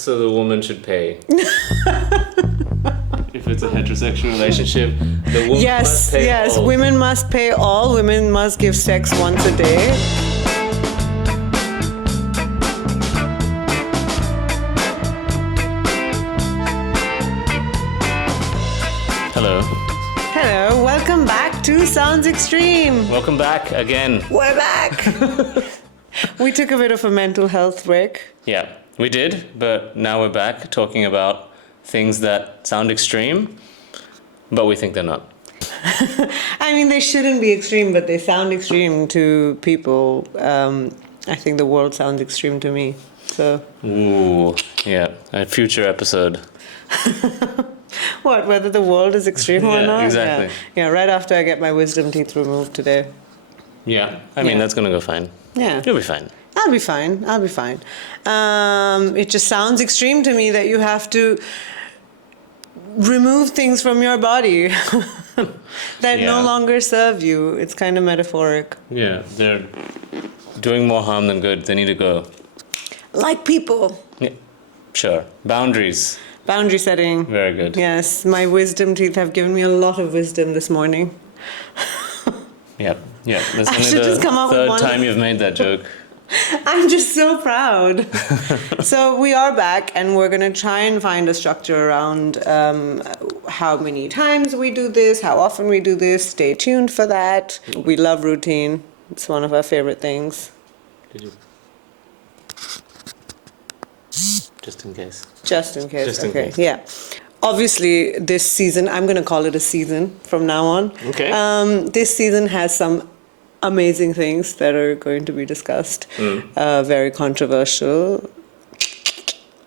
so the woman should pay. If it's a heterosexual relationship, the woman must pay all. Women must pay all. Women must give sex once a day. Hello. Hello, welcome back to Sounds Extreme. Welcome back again. We're back. We took a bit of a mental health break. Yeah, we did, but now we're back talking about things that sound extreme, but we think they're not. I mean, they shouldn't be extreme, but they sound extreme to people. I think the world sounds extreme to me. So. Ooh, yeah, a future episode. What, whether the world is extreme or not? Exactly. Yeah, right after I get my wisdom teeth removed today. Yeah, I mean, that's going to go fine. Yeah. You'll be fine. I'll be fine. It just sounds extreme to me that you have to remove things from your body that no longer serve you. It's kind of metaphoric. Yeah, they're doing more harm than good. They need to go. Like people. Yeah, sure. Boundaries. Boundary setting. Very good. Yes, my wisdom teeth have given me a lot of wisdom this morning. Yeah. That's I only should just come up with third one. time you've made that joke. I'm just so proud. So we are back, and we're going to try and find a structure around how many times we do this, how often we do this. Stay tuned for that. We love routine. It's one of our favorite things. Did you? Just in case. Just in case. Just in Okay. case. Yeah. Obviously, this season, I'm going to call it a season from now on. Okay. This season has some amazing things that are going to be discussed. Very controversial.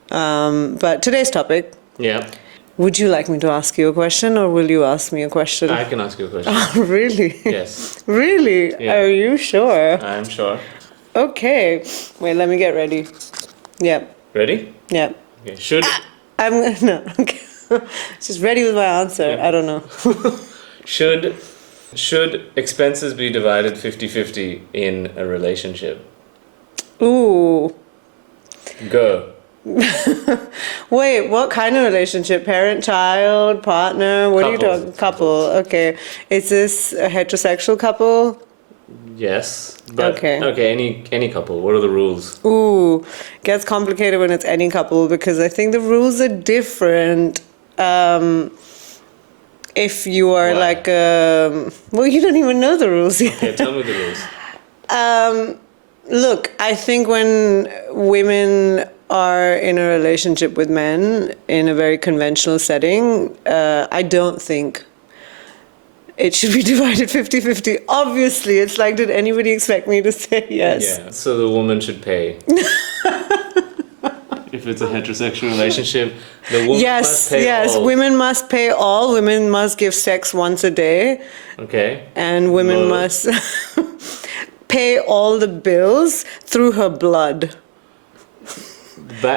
But today's topic. Yeah. Would you like me to ask you a question, or will you ask me a question? I can ask you a question. Oh, really? Yes. Really? Yeah. Are you sure? I'm sure. Okay. Wait, let me get ready. Yeah. Ready? Yeah. Okay. Should No. Okay. Just ready with my answer. Yeah. I don't know. should expenses be divided 50-50 in a relationship? Ooh. Go. Wait, what kind of relationship? Parent, child, partner? What are you Couples. talking? Couple. Okay. Is this a heterosexual couple? Yes. But, Okay. any couple. What are the rules? Ooh, gets complicated when it's any couple, because I think the rules are different. If you are Why? like, well, you don't even know the rules yet. Okay, tell me the rules. Look, I think when women are in a relationship with men in a very conventional setting, I don't think it should be divided 50-50. Obviously, it's like, did anybody expect me to say yes? Yeah, so the woman should pay. If it's a heterosexual relationship, the woman must pay all. Women must pay all. Women must give sex once a day. Okay. And women must pay all the bills through her blood.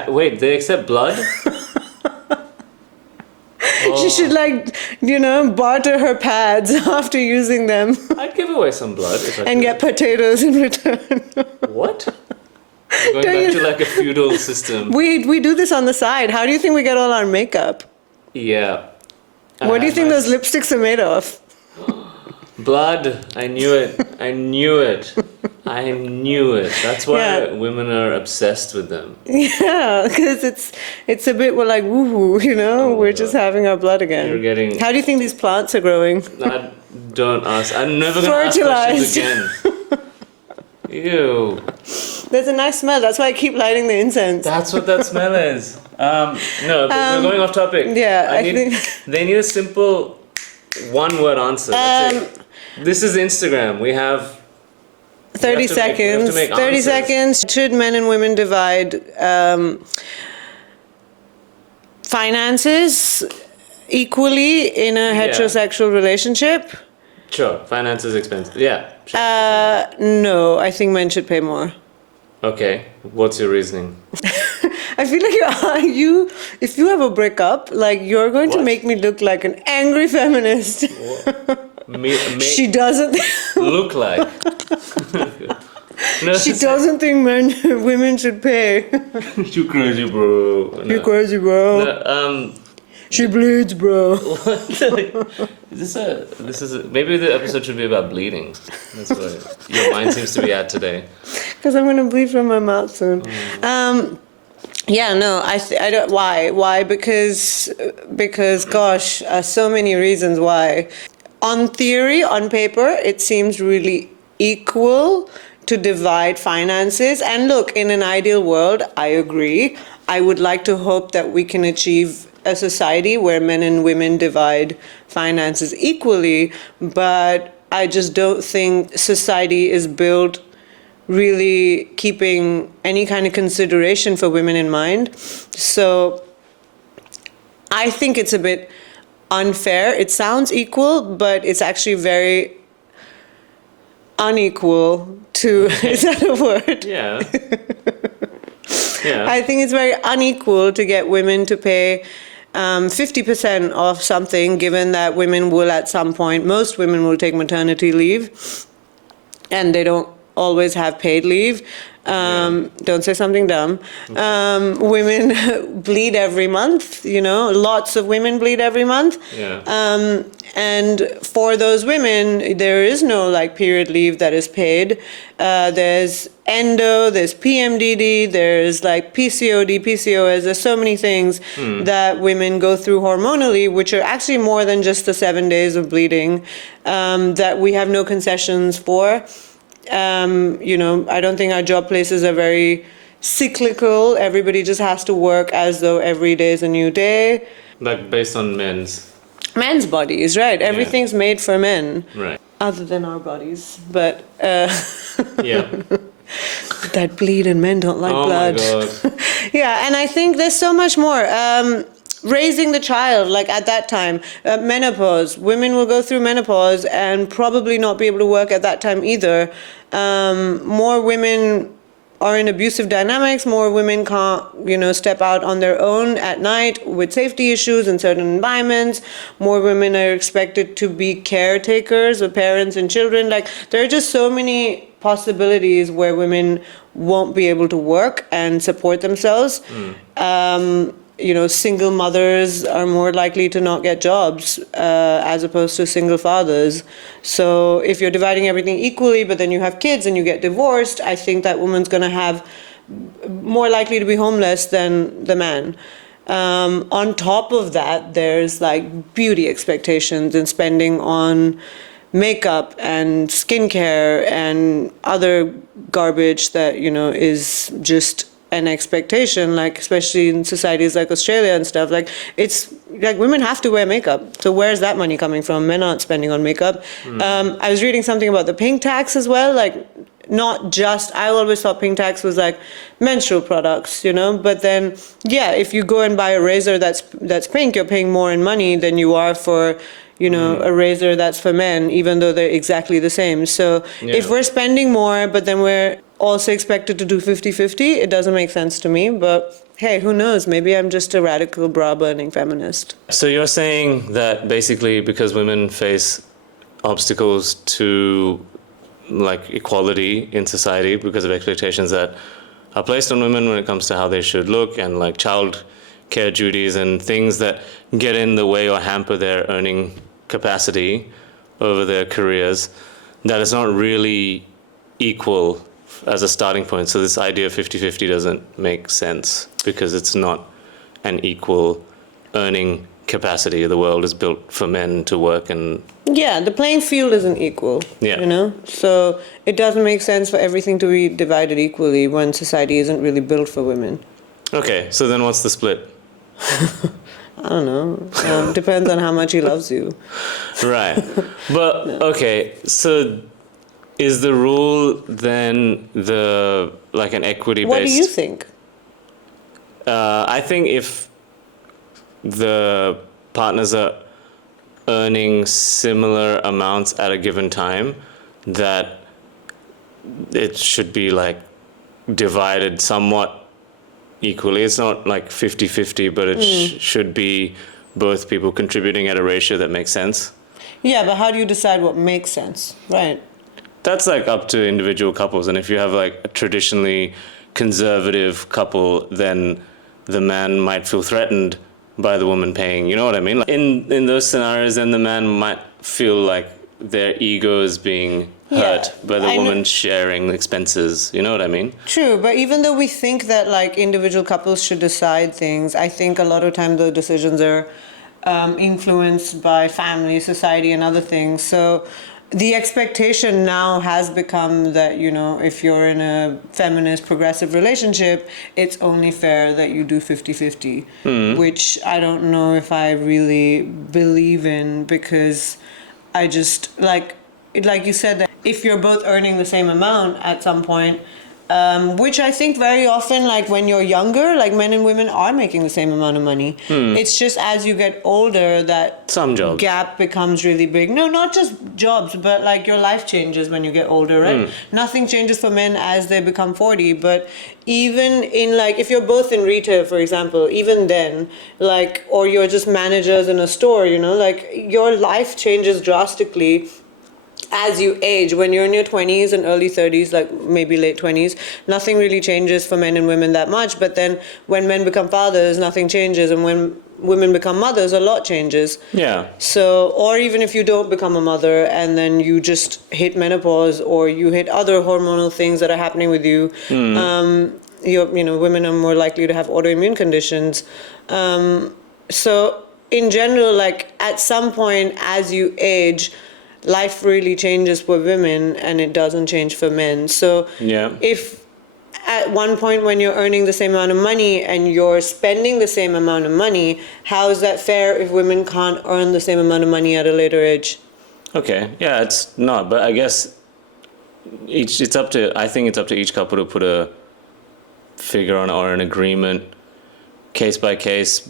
Wait, they accept blood? She should, barter her pads after using them I'd give away some blood if I and could. get potatoes in return. What? We're going back to like a feudal system. We do this on the side. How do you think we get all our makeup? Yeah. What do you think those lipsticks are made of? Blood. I knew it. That's why women are obsessed with them. Yeah, because it's a bit, we're like, woohoo, we're just having our blood again. You're getting... How do you think these plants are growing? Don't ask. I'm never going to ask questions again. Ew. There's a nice smell. That's why I keep lighting the incense. That's what that smell is. No, but we're going off topic. Yeah, I think... They need a simple one-word answer. That's it. This is Instagram. We have... 30 seconds. 30 seconds. Should men and women divide finances equally in a heterosexual relationship? Sure. Finances expensive. Yeah. Sure. No, I think men should pay more. Okay. What's your reasoning? I feel like if you have a breakup, you're going to make me look like an angry feminist. She doesn't look like. No, She doesn't think women should pay. You crazy, bro. No. You're crazy, bro. No, She bleeds, bro. this is maybe the episode should be about bleeding. That's what your mind seems to be at today. Because I'm gonna bleed from my mouth soon. Yeah, no, I don't. Why? Because gosh, so many reasons why. On theory, on paper, it seems really equal to divide finances. And look, in an ideal world, I agree. I would like to hope that we can achieve a society where men and women divide finances equally, but I just don't think society is built really keeping any kind of consideration for women in mind. So I think it's a bit unfair. It sounds equal, but it's actually very unequal to, is that a word? Yeah. Yeah. I think it's very unequal to get women to pay 50% of something, given that women will at some point, most women will take maternity leave, and they don't always have paid leave. Don't say something dumb. Women bleed every month, lots of women bleed every month. Yeah. And for those women, there is no period leave that is paid. There's endo, there's PMDD, there's PCOD, PCOS. There's so many things that women go through hormonally, which are actually more than just the 7 days of bleeding, that we have no concessions for. I don't think our job places are very cyclical. Everybody just has to work as though every day is a new day. Based on men's bodies, right? Everything's made for men. Right. Other than our bodies, but Yeah. that bleed and men don't like blood. Oh my god. Yeah, and I think there's so much more. Raising the child, at that time, menopause. Women will go through menopause and probably not be able to work at that time either. More women are in abusive dynamics. More women can't, step out on their own at night with safety issues in certain environments. More women are expected to be caretakers of parents and children. There are just so many possibilities where women won't be able to work and support themselves. Single mothers are more likely to not get jobs as opposed to single fathers. So if you're dividing everything equally, but then you have kids and you get divorced, I think that woman's going to have more likely to be homeless than the man. On top of that, there's beauty expectations and spending on makeup and skincare and other garbage that, is just an expectation, especially in societies like Australia and stuff. It's women have to wear makeup. So where's that money coming from? Men aren't spending on makeup. I was reading something about the pink tax as well. Not just, I always thought pink tax was menstrual products, but then, if you go and buy a razor that's pink, you're paying more in money than you are for a razor that's for men, even though they're exactly the same. So if we're spending more, but then we're also expected to do 50-50, it doesn't make sense to me. But hey, who knows? Maybe I'm just a radical bra-burning feminist. So you're saying that basically because women face obstacles to equality in society because of expectations that are placed on women when it comes to how they should look, and child care duties and things that get in the way or hamper their earning capacity over their careers, that is not really equal as a starting point. So this idea of 50-50 doesn't make sense because it's not an equal earning capacity. The world is built for men to work, and the playing field isn't equal. So it doesn't make sense for everything to be divided equally when society isn't really built for women. Okay, so then what's the split? I don't know. Depends on how much he loves you. Right. But okay, so is the rule then an equity-based? What do you think? I think if the partners are earning similar amounts at a given time, that it should be divided somewhat equally. It's not 50-50, but it should be both people contributing at a ratio that makes sense. Yeah, but how do you decide what makes sense? Right. that's like up to individual couples. And if you have like a traditionally conservative couple, then the man might feel threatened by the woman paying. You know what I mean? Like in those scenarios, then the man might feel like their ego is being hurt by the woman sharing the expenses. You know what I mean? True, but even though we think that like individual couples should decide things, I think a lot of time the decisions are influenced by family, society, and other things. So the expectation now has become that, you know, if you're in a feminist progressive relationship, it's only fair that you do 50-50, which I don't know if I really believe in, because I just like you said, that if you're both earning the same amount at some point, which I think very often, like when you're younger, like men and women are making the same amount of money. It's just as you get older that some jobs gap becomes really big. No, not just jobs, but like your life changes when you get older, right? Nothing changes for men as they become 40, but even in like, if you're both in retail, for example, even then, like, or you're just managers in a store, you know, like your life changes drastically as you age. When you're in your 20s and early 30s, like maybe late 20s, nothing really changes for men and women that much. But then when men become fathers, nothing changes. And when women become mothers, a lot changes. Yeah. So, or even if you don't become a mother and then you just hit menopause or you hit other hormonal things that are happening with you, you know, women are more likely to have autoimmune conditions. So in general, like at some point as you age, life really changes for women and it doesn't change for men. So if at one point when you're earning the same amount of money and you're spending the same amount of money, how is that fair if women can't earn the same amount of money at a later age? Okay. Yeah, it's not. But I guess I think it's up to each couple to put a figure on or an agreement case by case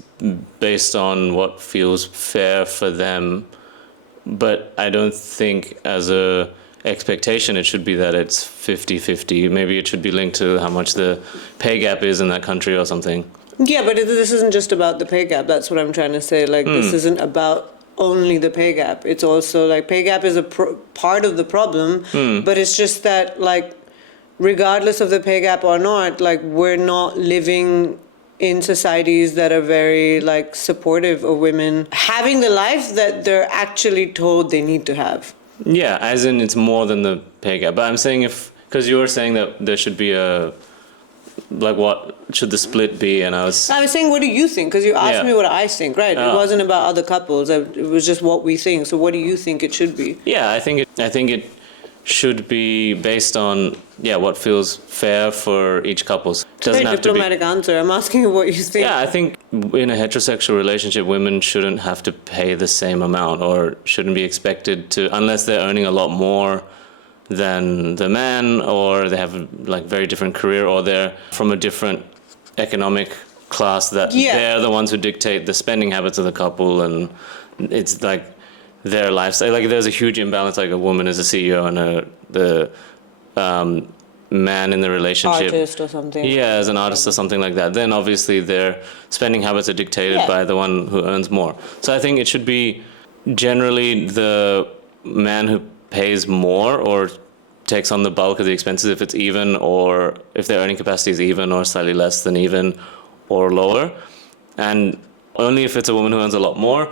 based on what feels fair for them. But I don't think as a expectation it should be that it's 50-50. Maybe it should be linked to how much the pay gap is in that country or something. Yeah, but this isn't just about the pay gap. That's what I'm trying to say. Like, this isn't about only the pay gap. It's also like pay gap is a part of the problem, but it's just that, like, regardless of the pay gap or not, like, we're not living in societies that are very like supportive of women having the life that they're actually told they need to have. Yeah, as in it's more than the pay gap. But I'm saying because you were saying that there should be like what should the split be, and I was saying, what do you think? Because you asked me what I think, right? It wasn't about other couples. It was just what we think. So what do you think it should be? Yeah, I think it should be based on what feels fair for each couple. Doesn't have diplomatic answer. I'm asking you what you think. Yeah, I think in a heterosexual relationship, women shouldn't have to pay the same amount or shouldn't be expected to, unless they're earning a lot more than the man, or they have like very different career, or they're from a different economic class that they're the ones who dictate the spending habits of the couple, and it's like their lifestyle. Like there's a huge imbalance. Like a woman is a CEO and the man in the relationship, artist or something. Yeah, as an artist or something like that. Then obviously their spending habits are dictated by the one who earns more. So I think it should be generally the man who pays more or takes on the bulk of the expenses if it's even, or if their earning capacity is even or slightly less than even or lower. And only if it's a woman who earns a lot more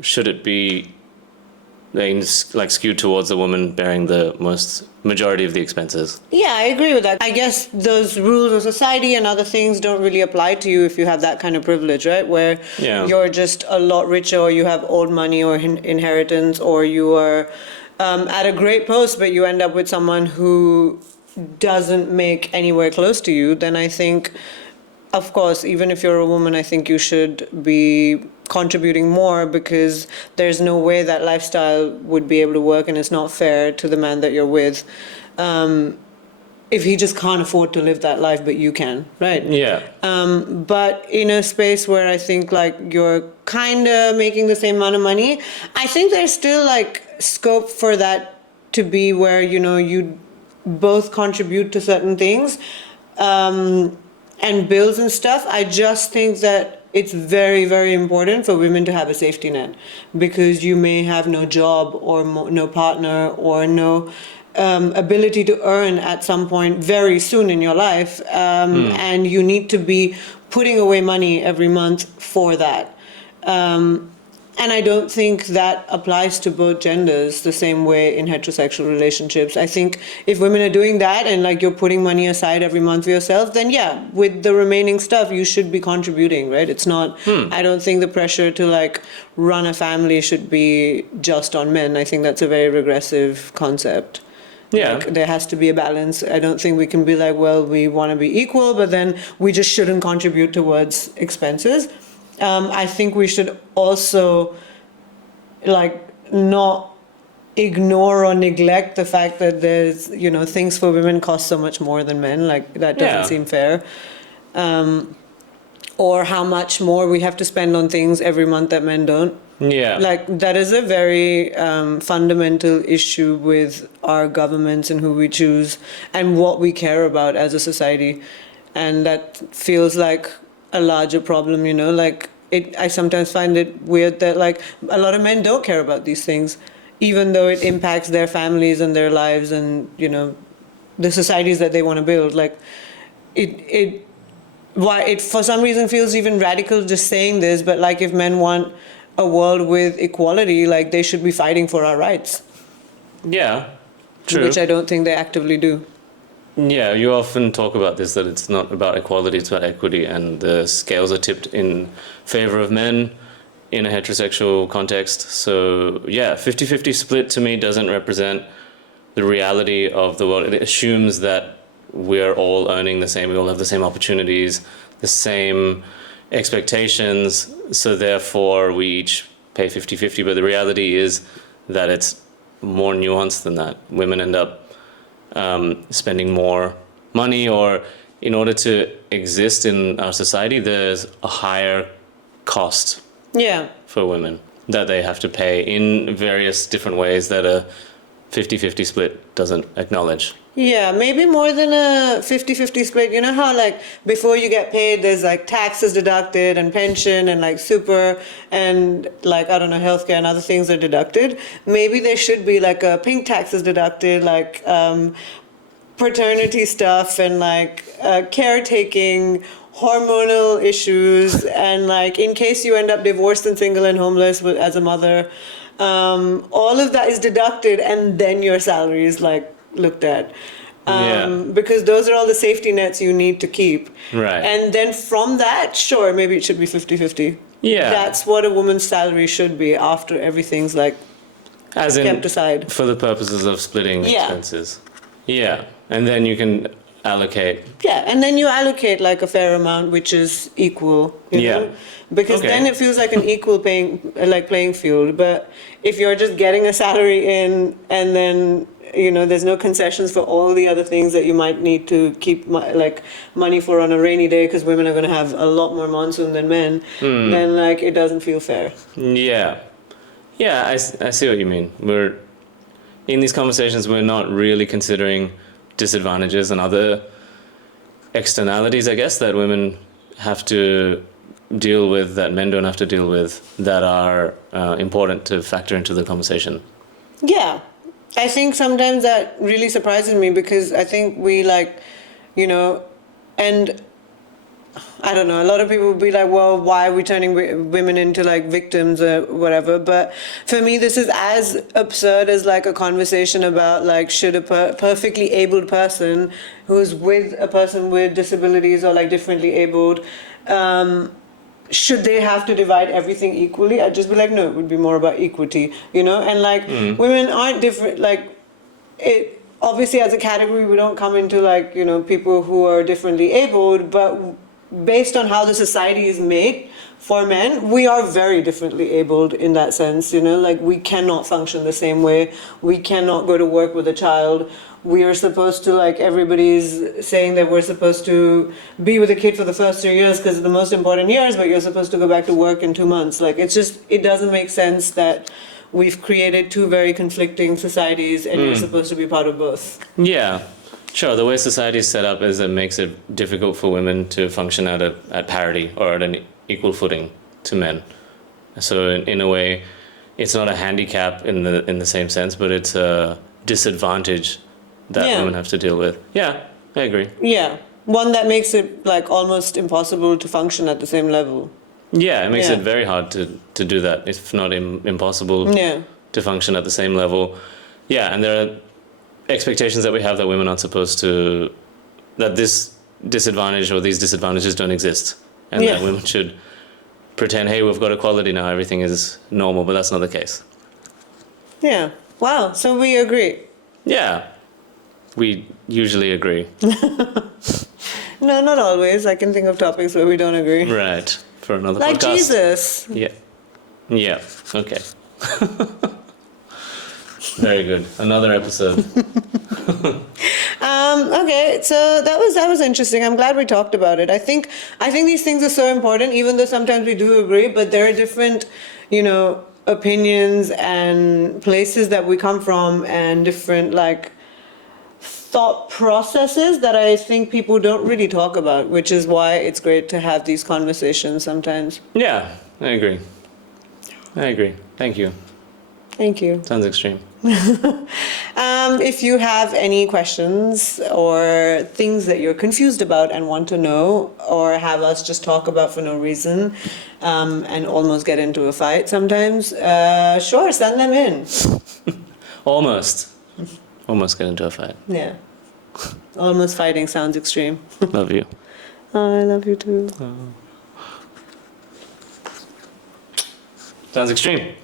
should it be like skewed towards the woman bearing the majority of the expenses. Yeah, I agree with that. I guess those rules of society and other things don't really apply to you if you have that kind of privilege, right? Where you're just a lot richer, or you have old money or inheritance, or you are at a great post, but you end up with someone who doesn't make anywhere close to you. Then I think, of course, even if you're a woman, I think you should be contributing more, because there's no way that lifestyle would be able to work, and it's not fair to the man that you're with if he just can't afford to live that life but you can, right? Yeah. But in a space where I think like you're kind of making the same amount of money, I think there's still like scope for that to be where, you know, you both contribute to certain things and bills and stuff. I just think that it's very, very important for women to have a safety net, because you may have no job or no partner or no ability to earn at some point very soon in your life, and you need to be putting away money every month for that. And I don't think that applies to both genders the same way in heterosexual relationships. I think if women are doing that and like you're putting money aside every month for yourself, then yeah, with the remaining stuff, you should be contributing, right? It's not, I don't think the pressure to like run a family should be just on men. I think that's a very regressive concept. Yeah. Like, there has to be a balance. I don't think we can be like, well, we want to be equal, but then we just shouldn't contribute towards expenses. I think we should also like not ignore or neglect the fact that there's, you know, things for women cost so much more than men. Like that doesn't seem fair. Or how much more we have to spend on things every month that men don't. Yeah. Like that is a very fundamental issue with our governments and who we choose and what we care about as a society. And that feels like a larger problem, you know, like I sometimes find it weird that like a lot of men don't care about these things, even though it impacts their families and their lives and, you know, the societies that they want to build. Like it for some reason feels even radical just saying this, but like if men want a world with equality, like they should be fighting for our rights. Yeah, true. Which I don't think they actively do. Yeah, you often talk about this, that it's not about equality, it's about equity, and the scales are tipped in favor of men in a heterosexual context. So yeah, 50-50 split to me doesn't represent the reality of the world. It assumes that we're all earning the same, we all have the same opportunities, the same expectations, so therefore we each pay 50-50, but the reality is that it's more nuanced than that. Women end up spending more money, or in order to exist in our society, there's a higher cost for women that they have to pay in various different ways that a 50-50 split doesn't acknowledge. Yeah, maybe more than a 50-50 split. You know how like before you get paid, there's like taxes deducted and pension and like super and like, I don't know, healthcare and other things are deducted. Maybe there should be like a pink taxes deducted, like paternity stuff and like caretaking, hormonal issues, and like in case you end up divorced and single and homeless as a mother, all of that is deducted and then your salary is like looked at. Because those are all the safety nets you need to keep. Right. And then from that, sure, maybe it should be 50-50. Yeah. That's what a woman's salary should be after everything's like As in, kept aside. for the purposes of splitting expenses. Yeah. And then you can allocate. Yeah, and then you allocate like a fair amount, which is equal. You know? Because then it feels like an equal playing field. But if you're just getting a salary in and then, you know, there's no concessions for all the other things that you might need to keep like money for on a rainy day, because women are going to have a lot more monsoon than men, then like it doesn't feel fair. Yeah. Yeah, I see what you mean. We're in these conversations, we're not really considering disadvantages and other externalities, I guess, that women have to deal with, that men don't have to deal with, that are important to factor into the conversation. Yeah. I think sometimes that really surprises me, because I think we like, you know, and I don't know, a lot of people will be like, well, why are we turning women into like victims or whatever? But for me, this is as absurd as like a conversation about like, should a perfectly abled person who's with a person with disabilities or like differently abled, should they have to divide everything equally? I'd just be like, no, it would be more about equity, you know? And like, women aren't different, like, it obviously as a category, we don't come into like, you know, people who are differently abled, but based on how the society is made for men, we are very differently abled in that sense, you know? Like, we cannot function the same way. We cannot go to work with a child. We are supposed to, like, everybody's saying that we're supposed to be with a kid for the first 3 years because it's the most important years, but you're supposed to go back to work in 2 months. Like, it's just, it doesn't make sense that we've created two very conflicting societies and you're supposed to be part of both. Yeah, sure. The way society is set up is it makes it difficult for women to function at parity or at an equal footing to men. So in a way, it's not a handicap in the same sense, but it's a disadvantage that Yeah. women have to deal with. Yeah, I agree. Yeah. One that makes it like almost impossible to function at the same level. Yeah, it makes Yeah. it very hard to do that, if not impossible Yeah. to function at the same level. Yeah, and there are expectations that we have that women aren't supposed to, that this disadvantage or these disadvantages don't exist. And Yeah. that women should pretend, hey, we've got equality now, everything is normal, but that's not the case. Yeah. Wow. So we agree. Yeah, we usually agree. No, not always. I can think of topics where we don't agree. Right, for another Like podcast. Jesus. Yeah. Yeah, okay. Very good. Another episode. Okay, so that was interesting. I'm glad we talked about it. I think these things are so important, even though sometimes we do agree, but there are different, opinions and places that we come from and different like thought processes that I think people don't really talk about, which is why it's great to have these conversations sometimes. Yeah, I agree. Thank you. Thank you. Sounds extreme. If you have any questions or things that you're confused about and want to know, or have us just talk about for no reason, and almost get into a fight sometimes, sure, send them in. Almost get into a fight. Yeah. Almost fighting sounds extreme. Love you. I love you too. Sounds extreme.